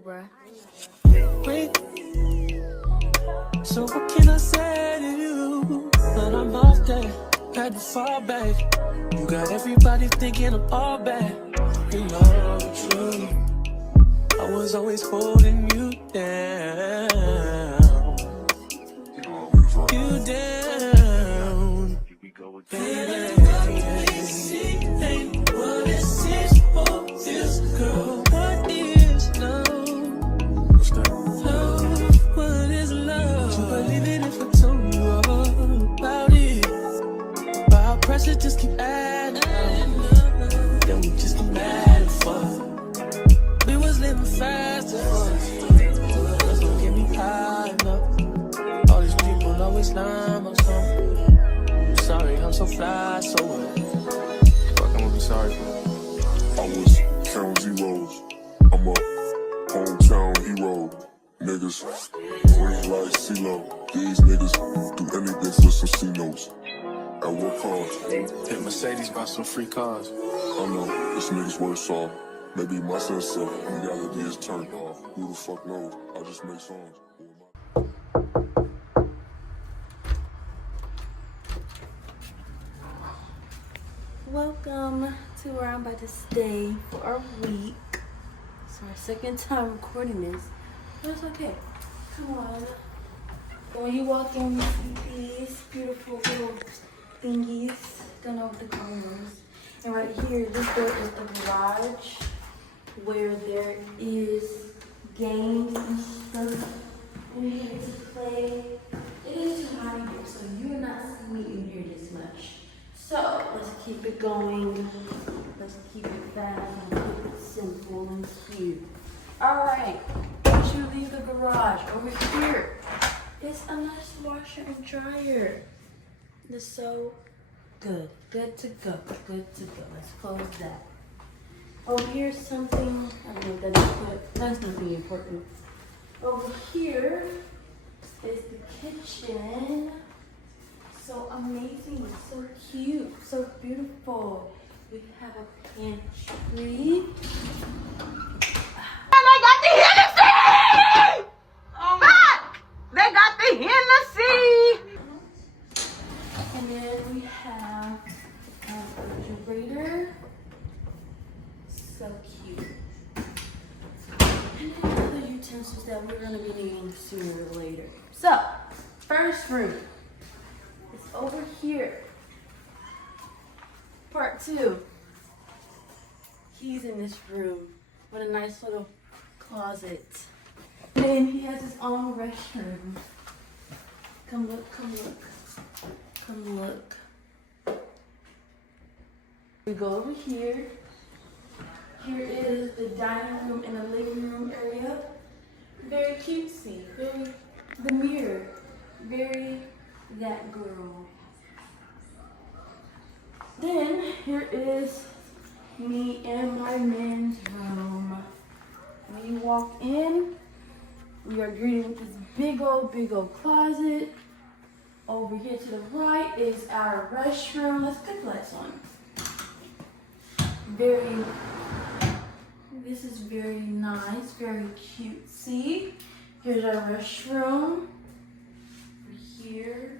Google, bruh. So what can I say to you? But I'm off there, had to fall back. You got everybody thinking I'm all bad. You know the truth. I was always holding you down. You down. Baby. Ain't what it seems for this girl. What is love? What's that? Love, what is love? You believe it if I told you all about it. But our pressure just keep adding up. Then we just get mad and fuck. We was living fast and fun. That's what get me high enough. All these people always lying about something. I'm sorry, I'm so fly, so what? Fuck, I'm gonna be sorry for that. I was counting zeros. I'm a hometown hero. Niggas green like CeeLo. These niggas do anything for some C-notes. At what cost? Hit Mercedes, buy some free cars. I know this nigga's worse off. Maybe my sense of reality is turned off. Who the fuck knows? I just make songs. Welcome to where I'm about to stay for a week. It's our second time recording this, but it's okay. Come on. When you walk in, you see these beautiful little thingies. Don't know what to call those. And right here, this door is the garage where there is games and stuff in here to play. It is too hot in here, so you will not see me in here this much. So let's keep it going. Let's keep it fast and keep it simple and cute. Alright, once you leave the garage, over here is a nice washer and dryer. It's so good. Good to go. Good to go. Let's close that. Over here's something, I don't know what that is, but that's nothing important. Over here is the kitchen. So amazing, so cute, so beautiful. We have a pantry. And they got the Hennessy! Oh, they got the Hennessy! And then we have a refrigerator. So cute. And then other utensils that we're gonna be needing sooner or later. So, first room. It's over here. Part 2. He's in this room with a nice little closet. And then he has his own restroom. Come look, come look. Come look. We go over here. Here is the dining room and the living room area. Very cutesy, very the mirror, very that girl. Then here is me and my men's room. When you walk in, we are greeted with this big old closet. Over here to the right is our restroom. Let's put lights on. This is very nice, very cutesy. Here's our restroom. Here.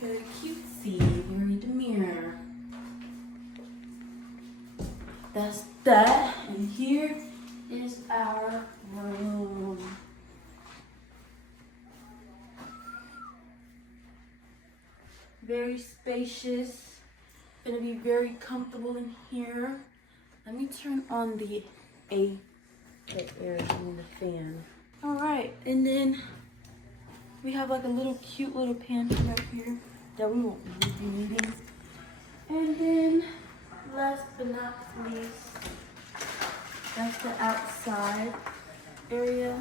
Very cutesy, very demure. That's that. And here is our room. Very spacious. Gonna be very comfortable in here. Let me turn on the air and the fan. All right, and then we have like a little cute little pantry right here that we won't really be needing. And then last but not least, that's the outside area.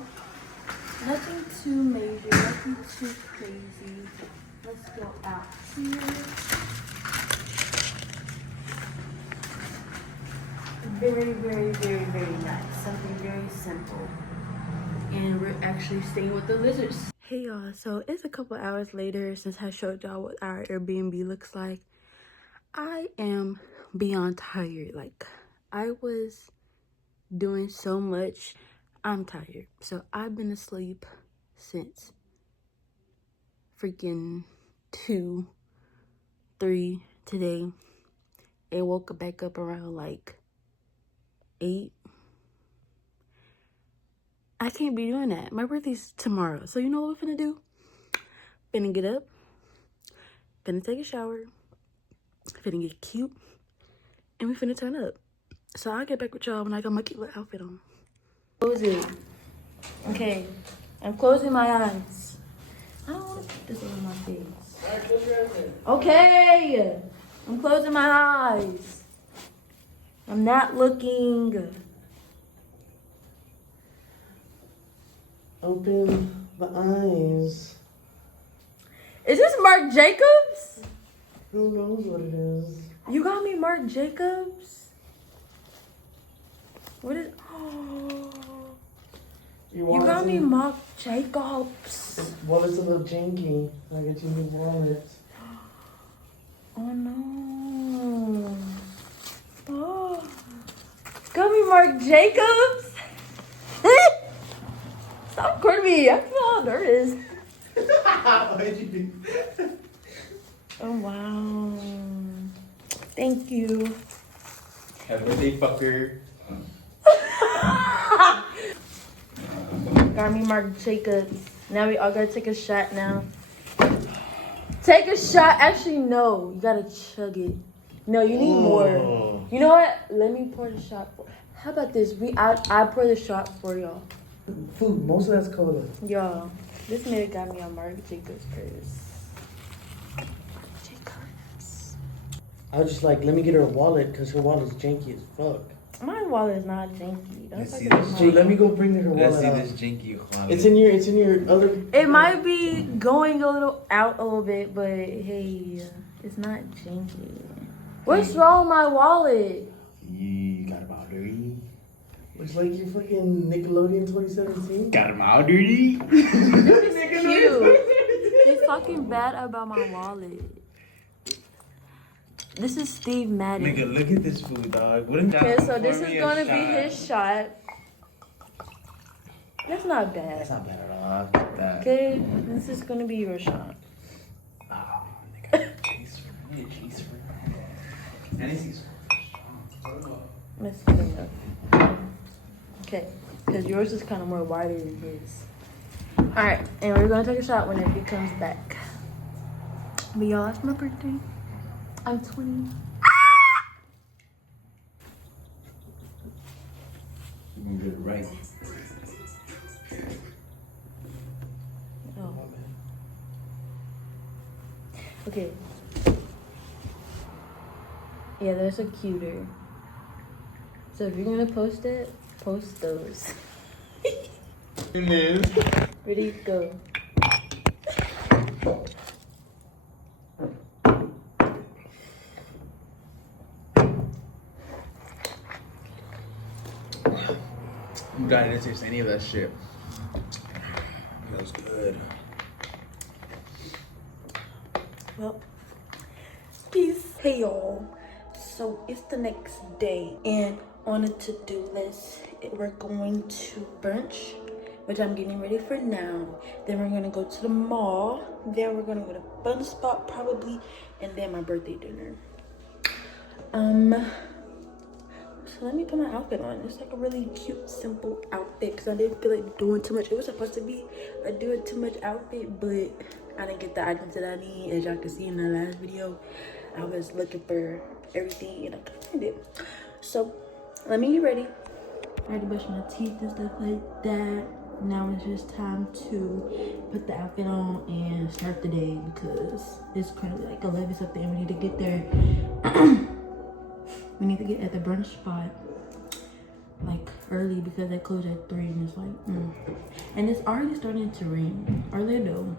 Nothing too major, nothing too crazy. Let's go out here. Very, very, very, very nice. Something very simple. And we're actually staying with the lizards. Hey y'all, so it's a couple hours later since I showed y'all what our Airbnb looks like. I am beyond tired. Like, I was doing so much. I'm tired. So I've been asleep since freaking 2, 3 today. And woke back up around like 8. I can't be doing that. My birthday's tomorrow. So you know what we're finna do? Finna get up. Finna take a shower. Finna get cute. And we finna turn up. So I'll get back with y'all when I got my cute little outfit on. Close it. Okay. I'm closing my eyes. I don't want to put this over my face. Okay. I'm closing my eyes. I'm not looking. Open the eyes. Is this Marc Jacobs? Who knows what it is? You got me Marc Jacobs? What is... Oh, you got me Marc Jacobs. Wallet's a little janky. I get you new wallets. Oh no. Oh. Got me Marc Jacobs? Stop recording me. I feel all nervous. What'd you do? Oh wow. Thank you. Have a birthday, fucker. Got me Marc Jacobs. Now we all gotta take a shot now. Take a shot. Actually, no. You gotta chug it. No, you need more. You know what? Let me pour the shot for. How about this? I pour the shot for y'all. Food. Most of that's cola. Y'all, this nigga got me on Marc Jacobs purse. Jacobs. I was just like, let me get her a wallet because her wallet's janky as fuck. My wallet is not janky. Don't Let's talk see about this. my Jay, let wallet. me go bring her Let's wallet see out. this jinky wallet. It's in your other. It might be going a little out a little bit, but hey, it's not janky. What's wrong with my wallet? You got him out dirty. Looks like you're fucking Nickelodeon 2017. Got him out dirty. This is cute. He's talking bad about my wallet. This is Steve Madden. Nigga, look at this food, dog. Wouldn't that Okay, so pour this me is a gonna be shot? his shot. That's not That's bad. not bad at all. That's not bad. Okay, this is gonna be your shot. Oh, nigga. Chase for me. Chase for me. And he's That's good enough. Okay, because yours is kind of more wider than his. Alright, and we're gonna take a shot whenever he comes back. But y'all, it's my birthday. I'm 20. You can get it right. Oh. Okay. Yeah, those are cuter. So if you're gonna post it, post those. Ready, go. I'm glad I didn't taste any of that shit. That was good. Well, peace. Hey y'all. So it's the next day, and on a to-do list, we're going to brunch, which I'm getting ready for now. Then we're gonna go to the mall. Then we're gonna go to Fun Spot probably, and then my birthday dinner. So let me put my outfit on. It's like a really cute, simple outfit because I didn't feel like doing too much. It was supposed to be a doing too much outfit, but I didn't get the items that I need. As y'all can see in the last video, I was looking for everything and I couldn't find it. So let me get ready. I already brushed my teeth and stuff like that. Now it's just time to put the outfit on and start the day because it's currently like 11 something and we need to get there. We need to get at the brunch spot like early because they close at 3 and it's like, And it's already starting to rain. Orlando,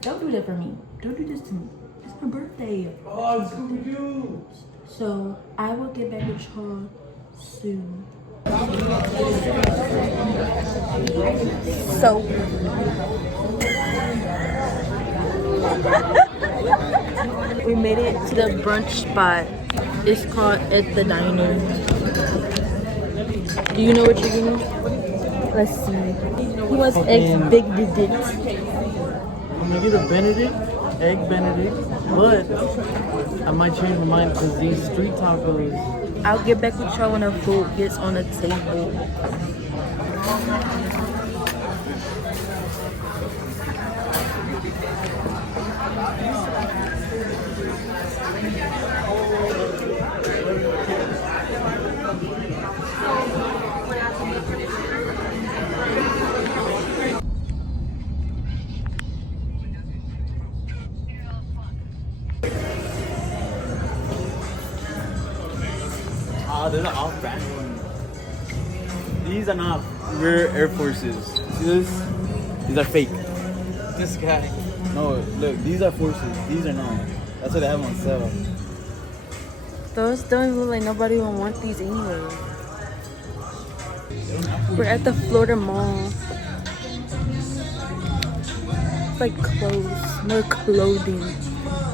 don't do that for me. Don't do this to me. It's my birthday. Oh, Scooby-Doo! So I will get back with y'all soon. So we made it to the brunch spot. It's called At the Diner. Do you know what you're getting? Let's see. He wants eggs Benedict. I'm gonna get a Benedict, egg Benedict, but I might change my mind because these street tacos. I'll get back with y'all when the food gets on the table. They're the off-brand ones. These are not real Air Forces. See this? These are fake. This guy. No, look, these are Forces. These are not. That's what they have on sale. Those don't even look like nobody will want these anyway. We're at the Florida Mall. It's like clothes, more clothing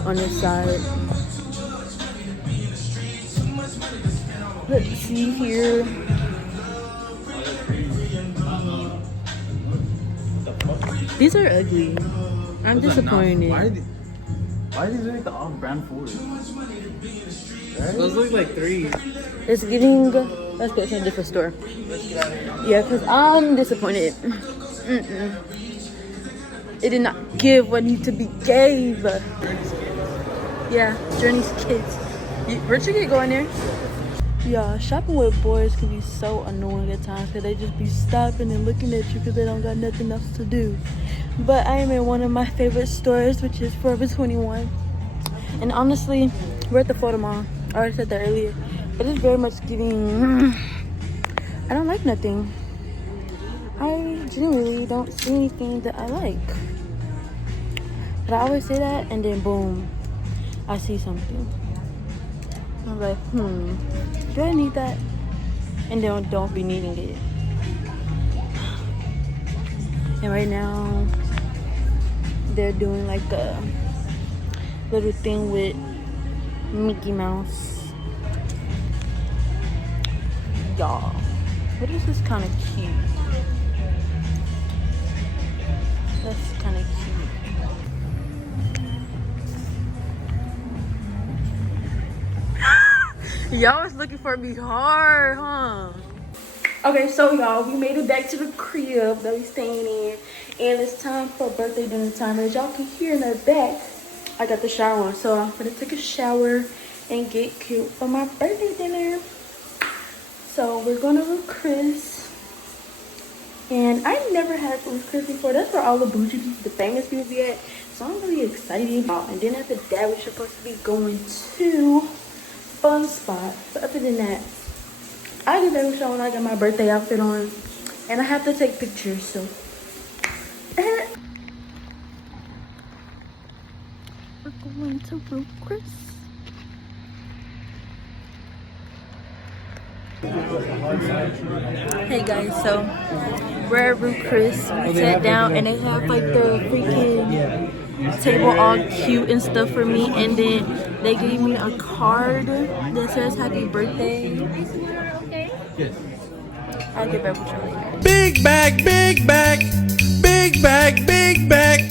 on this side. Let's see here. These are ugly. I'm disappointed. Why are these like the off-brand Fords? Those look like 3. It's getting. Let's go to a different store. Yeah, because I'm disappointed. It did not give what needed to be gave. Yeah, Journey's kids. Where'd you get going there? Yeah, shopping with boys can be so annoying at times because they just be stopping and looking at you because they don't got nothing else to do. But I am in one of my favorite stores, which is Forever 21. And honestly, we're at the Florida Mall. I already said that earlier. But it's very much giving... I don't like nothing. I genuinely don't see anything that I like. But I always say that, and then boom, I see something. I'm like, do I need that? And then don't be needing it. And right now, they're doing like a little thing with Mickey Mouse. Y'all, what is this kind of cute? That's kind of cute. Y'all was looking for me hard, huh? Okay, so y'all, we made it back to the crib that we staying in, and it's time for birthday dinner time. As y'all can hear in the back, I got the shower on, so I'm gonna take a shower and get cute for my birthday dinner. So we're gonna Ruth Chris, and I never had Ruth Chris before. That's where all the bougie people, the famous people be at. So I'm really excited. And then after that, we're supposed to be going to Fun Spot. But other than that, I get back with y'all when I got my birthday outfit on, and I have to take pictures. So we're going to Ruth Chris. Hey guys, so we're at Ruth Chris. We sat down and they have like the freaking table all cute and stuff for me, and then they gave me a card that says happy birthday. Yes. I'll get back with you later. Big bag, big bag, big bag, big bag.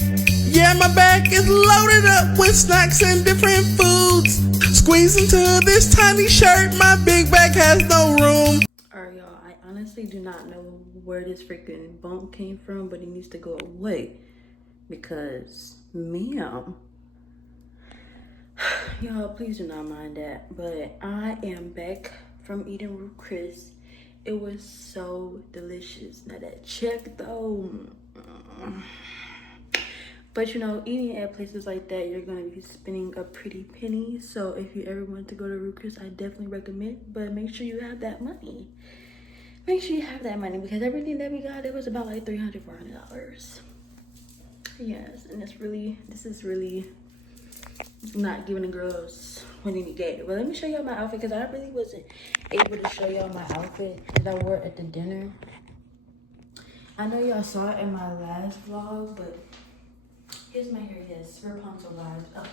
Yeah, my bag is loaded up with snacks and different foods. Squeeze into this tiny shirt, my big bag has no room. Alright y'all, I honestly do not know where this freaking bump came from, but it needs to go away. Because, ma'am. Y'all, please do not mind that. But I am back from eating Ruth Chris. It was so delicious. Now that check though. But you know, eating at places like that, you're gonna be spending a pretty penny. So if you ever want to go to Ruth Chris, I definitely recommend. But make sure you have that money. Make sure you have that money, because everything that we got, it was about like $300, $400. Yes, and this is really not giving the girls what they get. But let me show y'all my outfit, because I really wasn't able to show y'all my outfit that I wore at the dinner. I know y'all saw it in my last vlog, but here's my hair. Yes, Rapunzel vibes. Oh,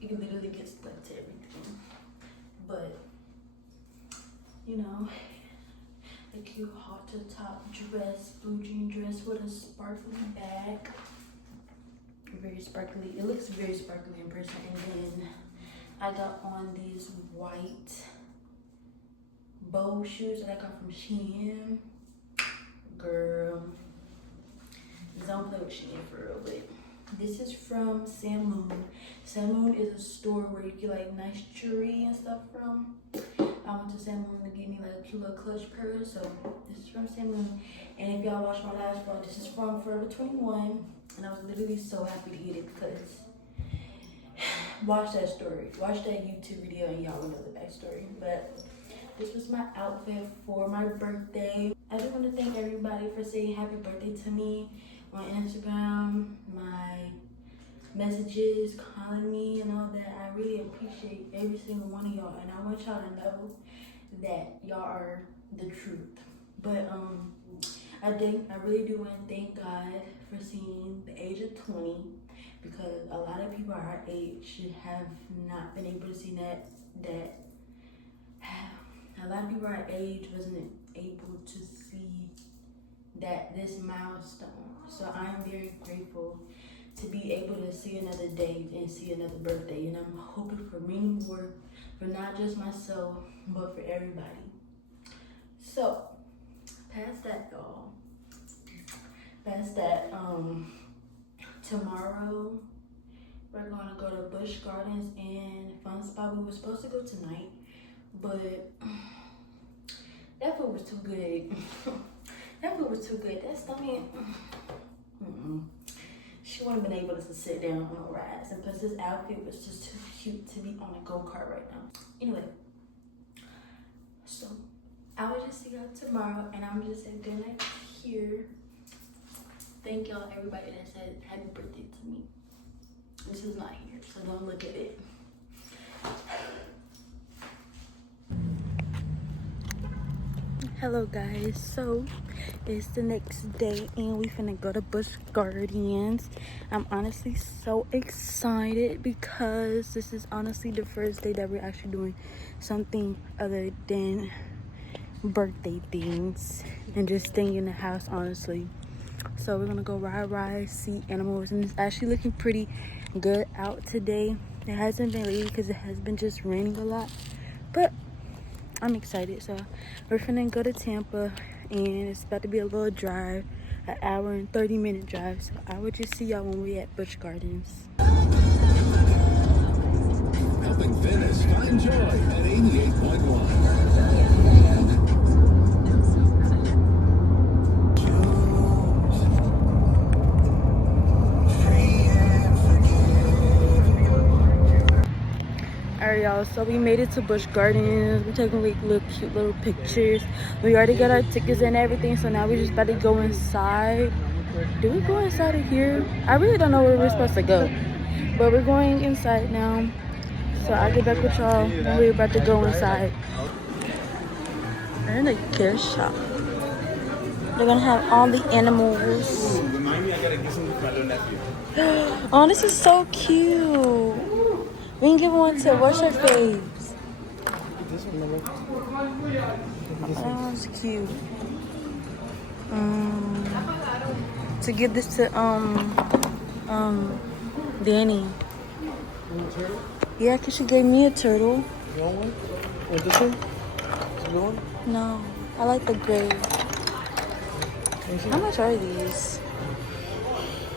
you can literally get stuck to everything. But you know, a cute halter top dress, blue jean dress with a sparkly bag. Very sparkly. It looks very sparkly in person. And then I got on these white bow shoes that I got from Shein. Girl, don't play with Shein for real, but this is from Sam Moon. Sam Moon is a store where you get like nice jewelry and stuff from. I went to Sam Moon to get me like a cute little clutch purse, so this is from Sam Moon. And if y'all watched my last vlog, this is from Forever 21, and I was literally so happy to get it because watch that story, watch that YouTube video, and y'all will know the backstory. But this was my outfit for my birthday. I just want to thank everybody for saying happy birthday to me on Instagram, my messages, calling me and all that. I really appreciate every single one of y'all, and I want y'all to know that y'all are the truth. But I really do want to thank God for seeing the age of 20, because a lot of people our age have not been able to see that a lot of people our age wasn't able to see this milestone. So I am very grateful to be able to see another day and see another birthday, and I'm hoping for many more, for not just myself but for everybody. So past that, y'all, tomorrow we're gonna go to Busch Gardens and Fun Spot. We were supposed to go tonight, but that food was too good. That food was too good. That stomach, she wouldn't have been able to sit down on a rides, and plus this outfit was just too cute to be on a go-kart right now. Anyway, so I will just see y'all tomorrow, and I'm just saying good night here. Thank y'all, everybody that said happy birthday to me. This is not here, so don't look at it. Hello guys, so it's the next day and we finna go to Busch Gardens. I'm honestly so excited because this is honestly the first day that we're actually doing something other than birthday things and just staying in the house, honestly. So we're gonna go ride, see animals, and it's actually looking pretty good out today. It hasn't been lately because it has been just raining a lot, but I'm excited. So we're finna go to Tampa, and it's about to be a little drive, an hour and 30-minute drive. So I will just see y'all when we're at Busch Gardens. Helping Venice find joy at 88.1. Alright y'all, so we made it to Busch Gardens. We're taking like cute little pictures. We already got our tickets and everything, so now we're just about to go inside. Do we go inside of here? I really don't know where we're supposed to go, but we're going inside now. So I'll get back with y'all when we're about to go inside. We're in a gift shop. They're gonna have all the animals. Remind me, I gotta get something for my little nephew. Oh, this is so cute. We can give one to what's her face? This one, That one's cute. To give this to Danny. Yeah, cause she gave me a turtle. You want one? Or this one? Is it a good one? No, I like the gray. How much are these?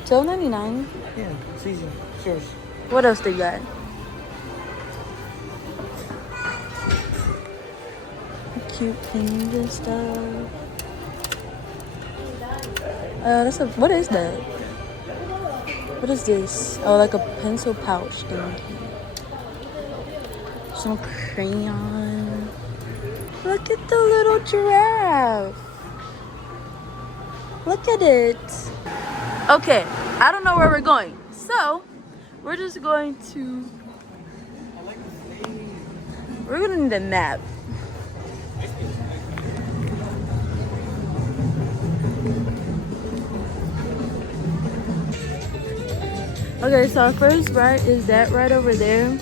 $12.99. Yeah, it's easy. It's yours. What else they got? Cute things and stuff. What is that? What is this? Oh, like a pencil pouch thing. Some crayon. Look at the little giraffe. Look at it. Okay, I don't know where we're going, so we're just going to. We're gonna need a map. Okay, so our first ride is that right over there.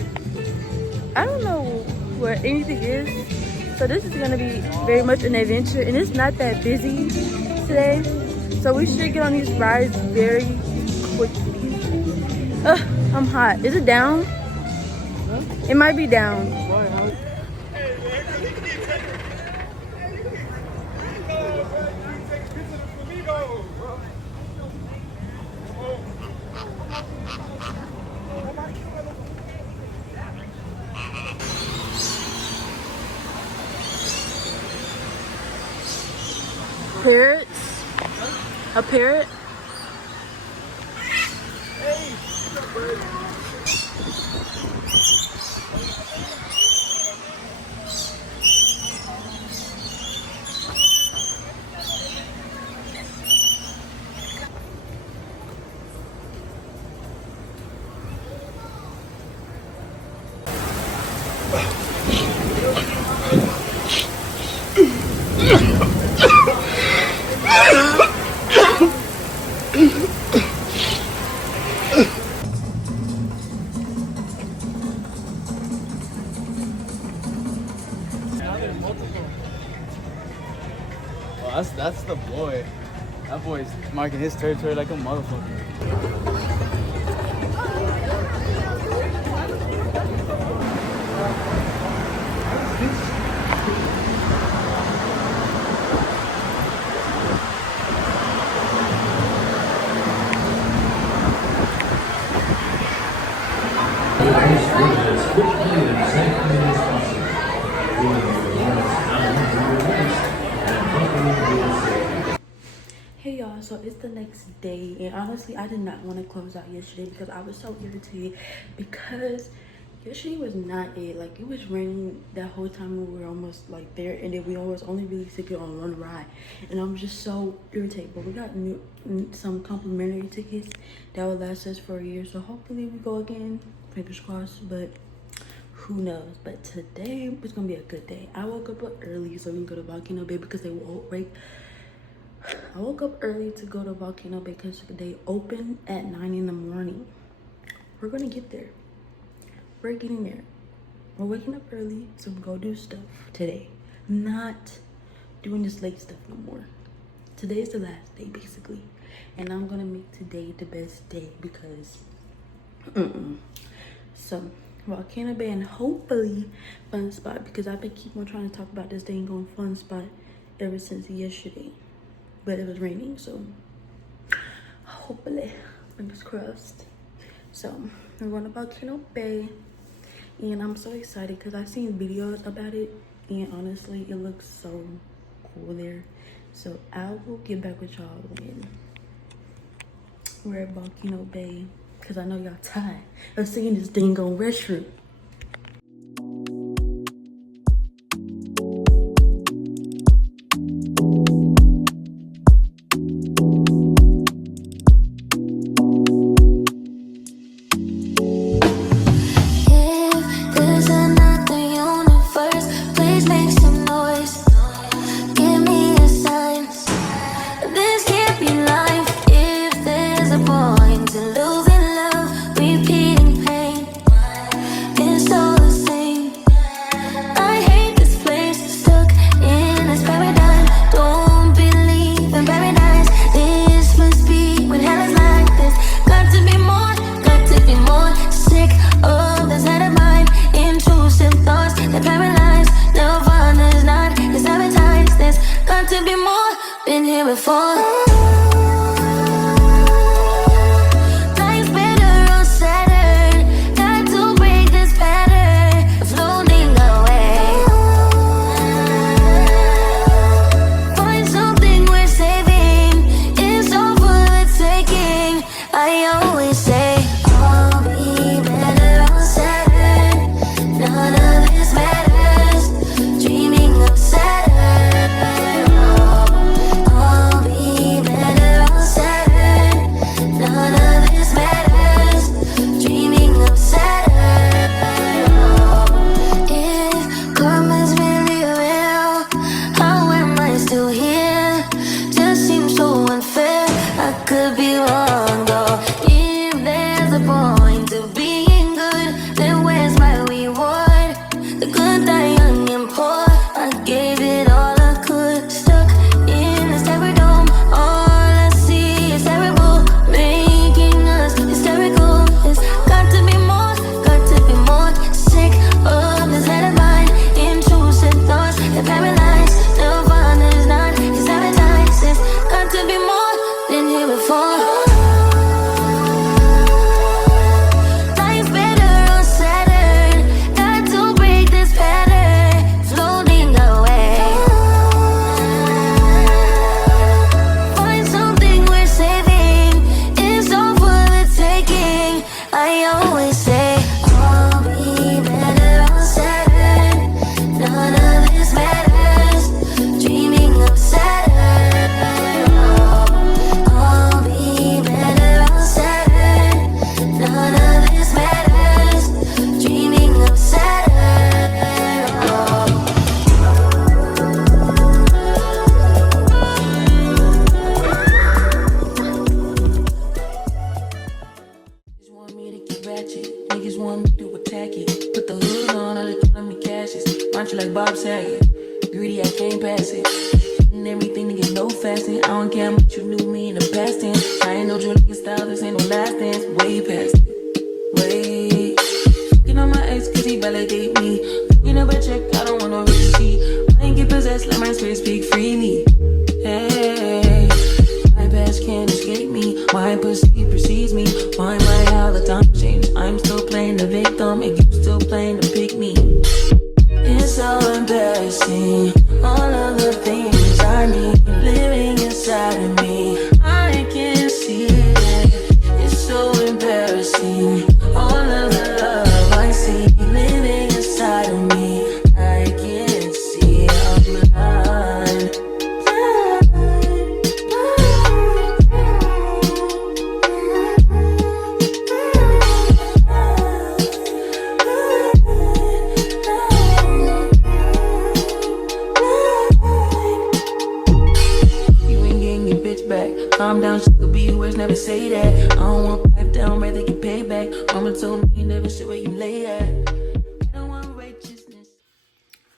I don't know where anything is, So this is gonna be very much an adventure, and it's not that busy today. So we should get on these rides very quickly. I'm hot. Is it down? It might be down. Parrots? A parrot? Oh, that's the boy. That boy's marking his territory like a motherfucker. Hey y'all, so it's the next day, and honestly I did not want to close out yesterday because I was so irritated because yesterday was not it. Like, it was raining that whole time we were almost like there, and then we always only really ticket on one ride, and I'm just so irritated. But we got some complimentary tickets that will last us for a year, so hopefully we go again, fingers crossed, but who knows. But today is gonna be a good day. I woke up early so we can go to Volcano Bay because they will wait. I woke up early to go to Volcano because they open at 9 in the morning. We're gonna get there. We're getting there. We're waking up early so we can go do stuff today. Not doing this late stuff no more. Today's the last day basically, and I'm gonna make today the best day because so Volcano Bay and hopefully Fun Spot, because I've been keep on trying to talk about this dang on Fun Spot ever since yesterday. But it was raining, so hopefully, fingers crossed. So we're going to Volcano Bay, and I'm so excited because I've seen videos about it, and honestly, it looks so cool there. So I will get back with y'all when we're at Volcano Bay, because I know y'all tired of seeing this dang on restaurant. Dreaming of Saturn, I'll be better and everything to get no fasting. I don't care how much you knew me in the past tense. I ain't no drill like style, this ain't no last dance. Way past it. Way. Fucking on my ex cause he validate me. Fucking up a check, I don't want no receipt. I ain't get possessed, let my spirit speak freely. Hey. My past can't escape me. My pussy precedes me. Why my how the time change? I'm still playing the victim and you still playing the pick me. It's so embarrassing. All of the things I need living inside of me. I can't see it. It's so embarrassing. All of the love I see living inside of me. I can't see it. I'm blind. Calm down, she could be yours, never say that. I don't want pipe down, rather get paid back. Mama told me never sit where you lay at. I don't want righteousness.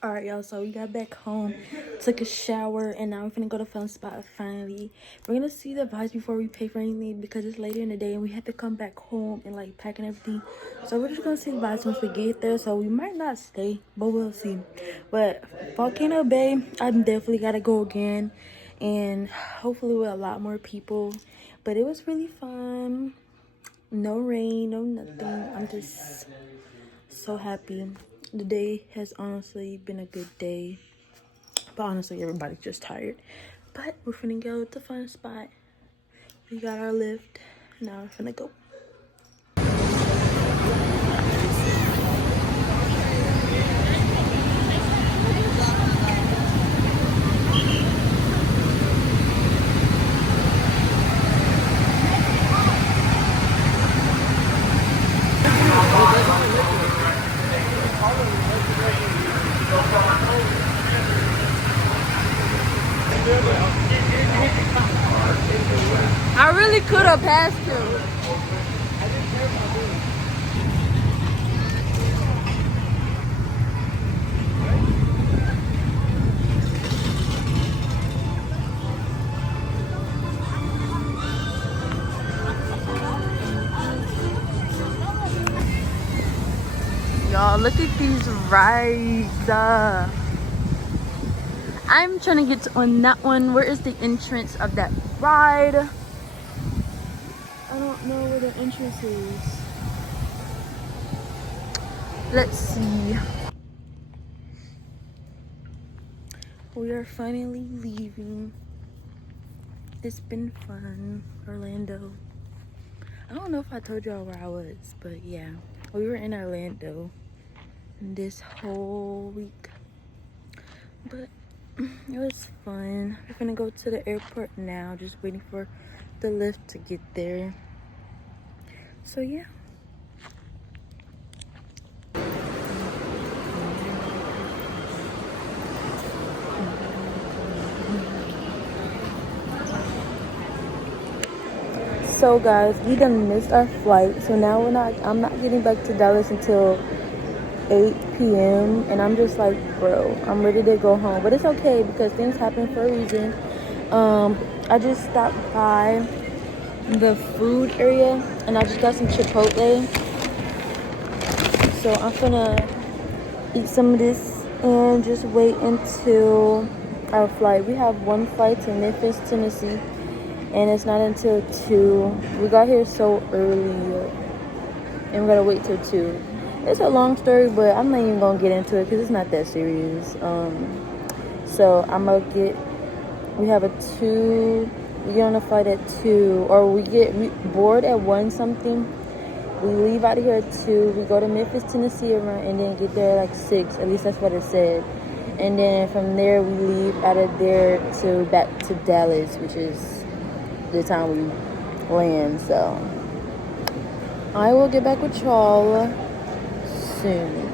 Alright, y'all, so we got back home, took a shower, and now we're gonna go to Fun Spot finally. We're gonna see the vibes before we pay for anything because it's later in the day and we have to come back home and like pack and everything. So we're just gonna see the vibes once we get there. So we might not stay, but we'll see. But Volcano Bay, I definitely gotta go again, and hopefully with a lot more people. But it was really fun. No rain, no nothing. I'm just so happy. The day has honestly been a good day, but honestly everybody's just tired. But we're finna go to Fun Spot. We got our lift, now we're finna go. I really could have passed you. Y'all, look at these rides. I'm trying to get on that one. Where is the entrance of that ride? I don't know where the entrance is. Let's see. We are finally leaving. It's been fun, Orlando. I don't know if I told y'all where I was, but yeah, we were in Orlando this whole week. But it was fun. We're gonna go to the airport now, just waiting for the lift to get there. So yeah. So guys, we done missed our flight, so now I'm not getting back to Dallas until 8 p.m. and I'm just like, bro, I'm ready to go home. But it's okay because things happen for a reason. I just stopped by the food area and I just got some Chipotle. So I'm gonna eat some of this and just wait until our flight. We have one flight to Memphis, Tennessee, and it's not until 2. We got here so early and we gotta wait till 2. It's a long story, but I'm not even gonna get into it because it's not that serious. So we get on a flight at 2, or we board at 1 something. We leave out of here at 2. We go to Memphis, Tennessee around, and then get there like 6. At least that's what it said. And then from there we leave out of there back to Dallas, which is the time we land. So I will get back with y'all soon.